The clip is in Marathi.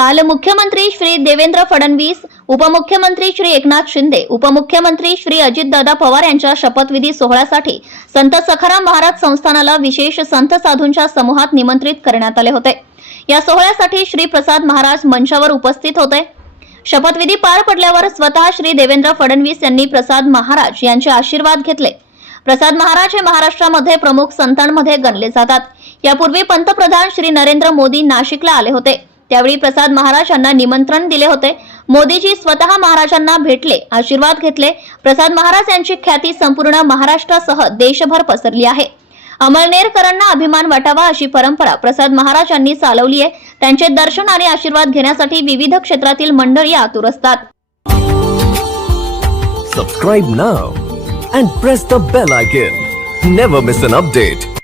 काल मुख्यमंत्री श्री देवेंद्र फडणवीस उपमुख्यमंत्री श्री एकनाथ शिंदे उपमुख्यमंत्री श्री अजितदादा पवार यांच्या शपथविधी सोहळ्यासाठी संत सखाराम महाराज संस्थानाला विशेष संत साधूंच्या समूहात निमंत्रित करण्यात आले होते. या सोहळ्यासाठी श्री प्रसाद महाराज मंचावर उपस्थित होते. शपथविधी पार पडल्यावर स्वतः श्री देवेंद्र फडणवीस यांनी प्रसाद महाराज यांचे आशीर्वाद घेतले. प्रसाद महाराज हे महाराष्ट्रामध्ये प्रमुख संतांमध्ये गणले जातात. यापूर्वी पंतप्रधान श्री नरेंद्र मोदी नाशिकला आले होते. त्यावेळी प्रसाद महाराज यांना निमंत्रण दिले होते. मोदीजी स्वतः महाराजांना भेटले आशीर्वाद घेतले. प्रसाद महाराज यांची ख्याती संपूर्ण महाराष्ट्रासह देशभर पसरली आहे. अमळनेरकरांना अभिमान वाटावा अशी परंपरा प्रसाद महाराज यांनी चालवली आहे. त्यांचे दर्शन आणि आशीर्वाद घेण्यासाठी विविध क्षेत्रातील मंडळी आतुर असतात. Subscribe now and press the bell icon never miss an update